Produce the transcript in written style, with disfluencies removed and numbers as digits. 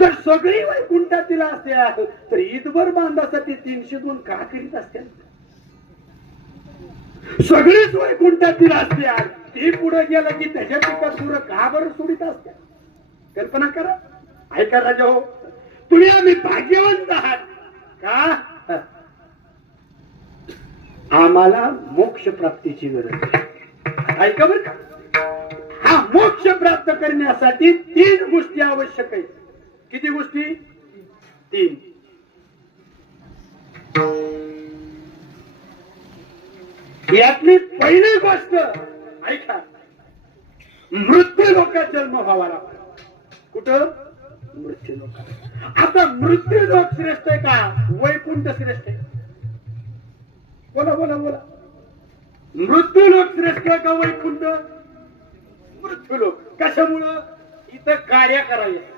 जर सगळी वैकुंठातील असते तर ईदभर बांधासाठी 302 का करीत असते? सगळीच वैकुंठातील असते, ती पुढे गेलं की त्याच्या पिकात पुढं का बरं सोडित असते? कल्पना करा. ऐका राजा हो, तुम्ही आम्ही भाग्यवंत आहात का? आम्हाला मोक्ष प्राप्तीची गरज आहे. ऐका बरं का, हा मोक्ष प्राप्त करण्यासाठी 3 गोष्टी आवश्यक आहेत. किती गोष्टी? 3. यातली पहिली गोष्ट ऐका, मृत्यू लोकात जन्म व्हावा लागतो. कुठं? मृत्यू लोकात. आता मृत्यू लोक श्रेष्ठ आहे का वैकुंठ श्रेष्ठ आहे? बोला बोला बोला. मृत्यू लोक श्रेष्ठ आहे का वैकुंठ? मृत्यू लोक. कशामुळं? इथं कार्य करायचं.